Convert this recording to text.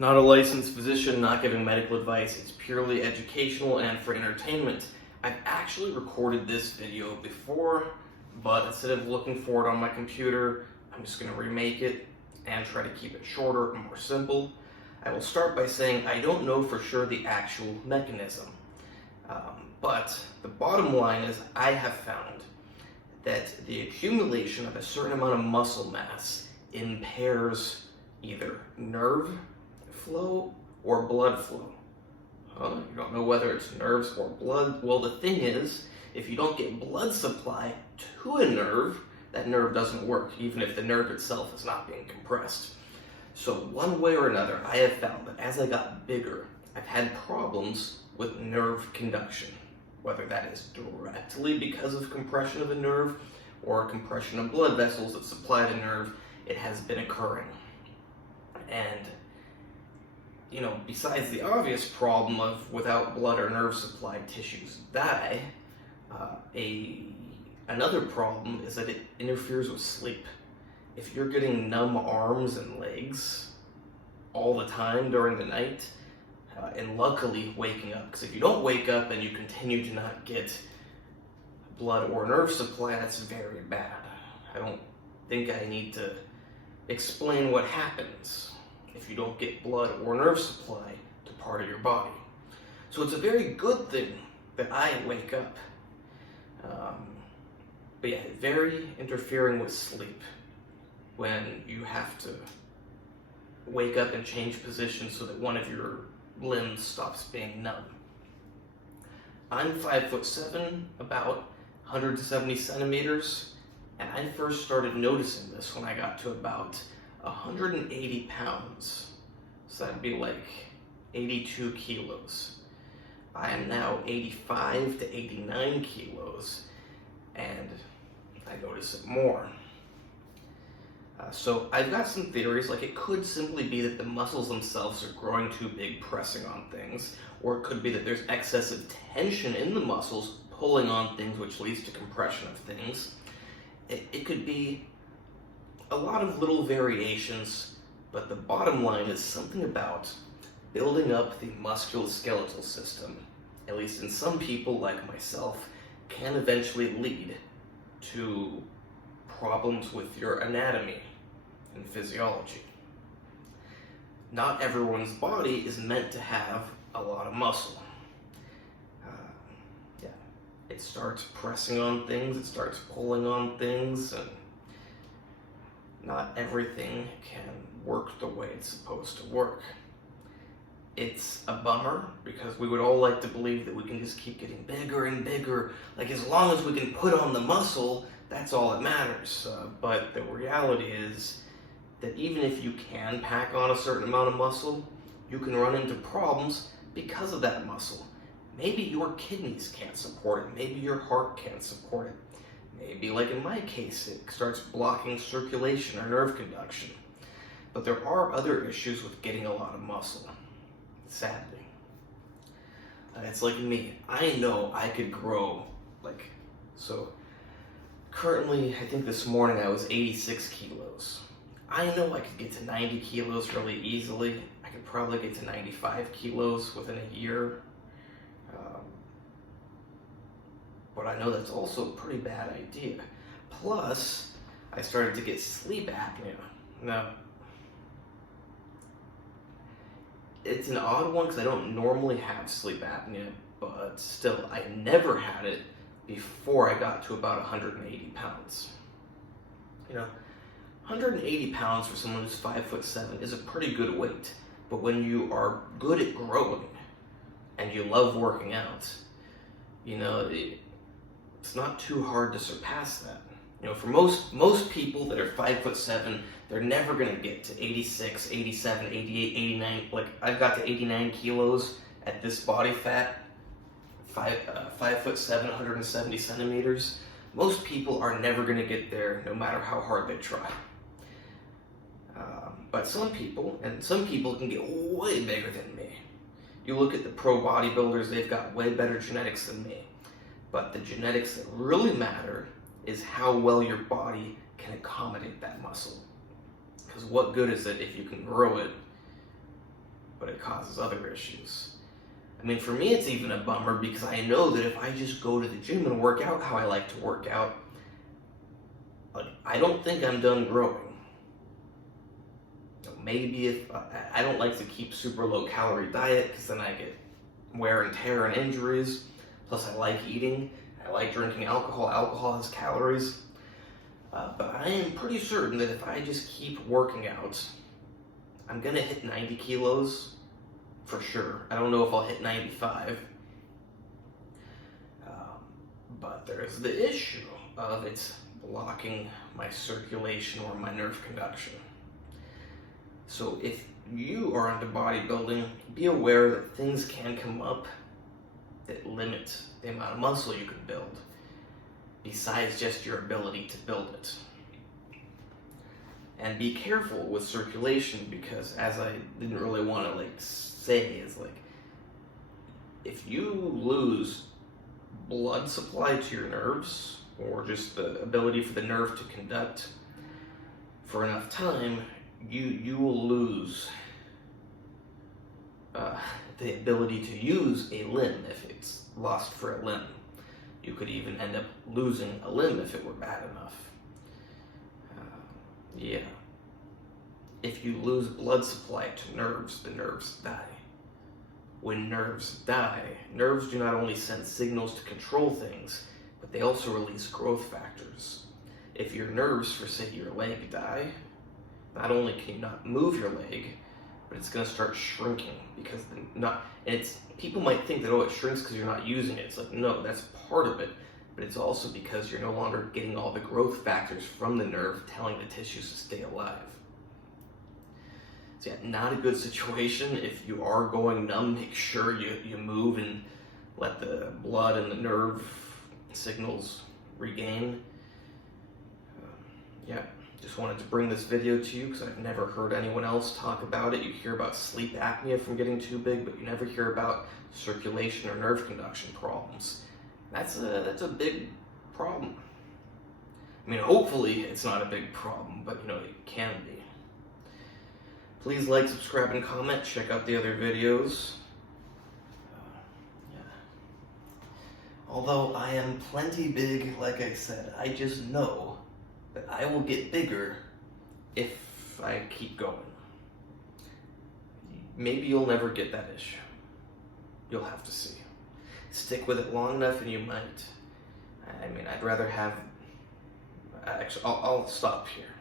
Not a licensed physician, not giving medical advice. It's purely educational and for entertainment. I've actually recorded this video before, but instead of looking for it on my computer, I'm just going to remake it and try to keep it shorter and more simple. I will start by saying I don't know for sure the actual mechanism, but the bottom line is I have found that the accumulation of a certain amount of muscle mass impairs either nerve flow or blood flow. You don't know whether it's nerves or blood. Well, the thing is, if you don't get blood supply to a nerve, that nerve doesn't work, even if the nerve itself is not being compressed. So one way or another, I have found that as I got bigger, I've had problems with nerve conduction, whether that is directly because of compression of a nerve or compression of blood vessels that supply the nerve. It has been occurring. And besides the obvious problem of without blood or nerve supply, tissues die, another problem is that it interferes with sleep. If you're getting numb arms and legs all the time during the night, and luckily waking up, because if you don't wake up and you continue to not get blood or nerve supply, that's very bad. I don't think I need to explain what happens if you don't get blood or nerve supply to part of your body. So it's a very good thing that I wake up. But yeah, very interfering with sleep when you have to wake up and change position so that one of your limbs stops being numb. I'm 5'7", about 170 centimeters, and I first started noticing this when I got to about 180 pounds, so that'd be like 82 kilos. I am now 85 to 89 kilos, and I notice it more. So I've got some theories, like it could simply be that the muscles themselves are growing too big, pressing on things, or it could be that there's excessive tension in the muscles pulling on things, which leads to compression of things. It could be a lot of little variations, but the bottom line is something about building up the musculoskeletal system, at least in some people like myself, can eventually lead to problems with your anatomy and physiology. Not everyone's body is meant to have a lot of muscle. It starts pressing on things, it starts pulling on things, and not everything can work the way it's supposed to work. It's a bummer because we would all like to believe that we can just keep getting bigger and bigger. Like as long as we can put on the muscle, that's all that matters. But the reality is that even if you can pack on a certain amount of muscle, you can run into problems because of that muscle. Maybe your kidneys can't support it. Maybe your heart can't support it. Maybe, like in my case, it starts blocking circulation or nerve conduction. But there are other issues with getting a lot of muscle, sadly. It's like me. I know I could grow, so currently, I think this morning I was 86 kilos. I know I could get to 90 kilos really easily. I could probably get to 95 kilos within a year. But I know that's also a pretty bad idea. Plus, I started to get sleep apnea. Now, it's an odd one because I don't normally have sleep apnea, but still, I never had it before I got to about 180 pounds. 180 pounds for someone who's 5'7" is a pretty good weight, but when you are good at growing and you love working out, it's not too hard to surpass that. For most people that are 5'7", they're never going to get to 86, 87, 88, 89. Like I've got to 89 kilos at this body fat, 5'7", 170 centimeters. Most people are never going to get there no matter how hard they try. But some people can get way bigger than me. You look at the pro bodybuilders, they've got way better genetics than me. But the genetics that really matter is how well your body can accommodate that muscle. Because what good is it if you can grow it causes other issues. I mean, for me, it's even a bummer because I know that if I just go to the gym and work out how I like to work out, like, I don't think I'm done growing. Maybe if I don't like to keep super low calorie diet because then I get wear and tear and injuries. Plus, I like eating. I like drinking alcohol. Alcohol has calories. But I am pretty certain that if I just keep working out, I'm gonna hit 90 kilos for sure. I don't know if I'll hit 95. But there's the issue of it blocking my circulation or my nerve conduction. So if you are into bodybuilding, be aware that things can come up that limit the amount of muscle you can build, besides just your ability to build it. And be careful with circulation because, as I didn't really want to say, is if you lose blood supply to your nerves, or just the ability for the nerve to conduct for enough time, you will lose the ability to use a limb if it's lost for a limb. You could even end up losing a limb if it were bad enough. Yeah. If you lose blood supply to nerves, the nerves die. When nerves die, nerves do not only send signals to control things, but they also release growth factors. If your nerves, for say your leg, die, not only can you not move your leg, but it's going to start shrinking because people might think that, oh, it shrinks because you're not using it. It's like, no, that's part of it, but it's also because you're no longer getting all the growth factors from the nerve telling the tissues to stay alive. So yeah, not a good situation. If you are going numb, make sure you move and let the blood and the nerve signals regain. Yeah. Just wanted to bring this video to you because I've never heard anyone else talk about it. You hear about sleep apnea from getting too big, but you never hear about circulation or nerve conduction problems. That's a big problem. I mean, hopefully it's not a big problem, but it can be. Please like, subscribe, and comment. Check out the other videos. Yeah. Although I am plenty big, like I said, I just know that I will get bigger if I keep going. Maybe you'll never get that issue. You'll have to see. Stick with it long enough and you might. I mean, I'd rather have... Actually, I'll stop here.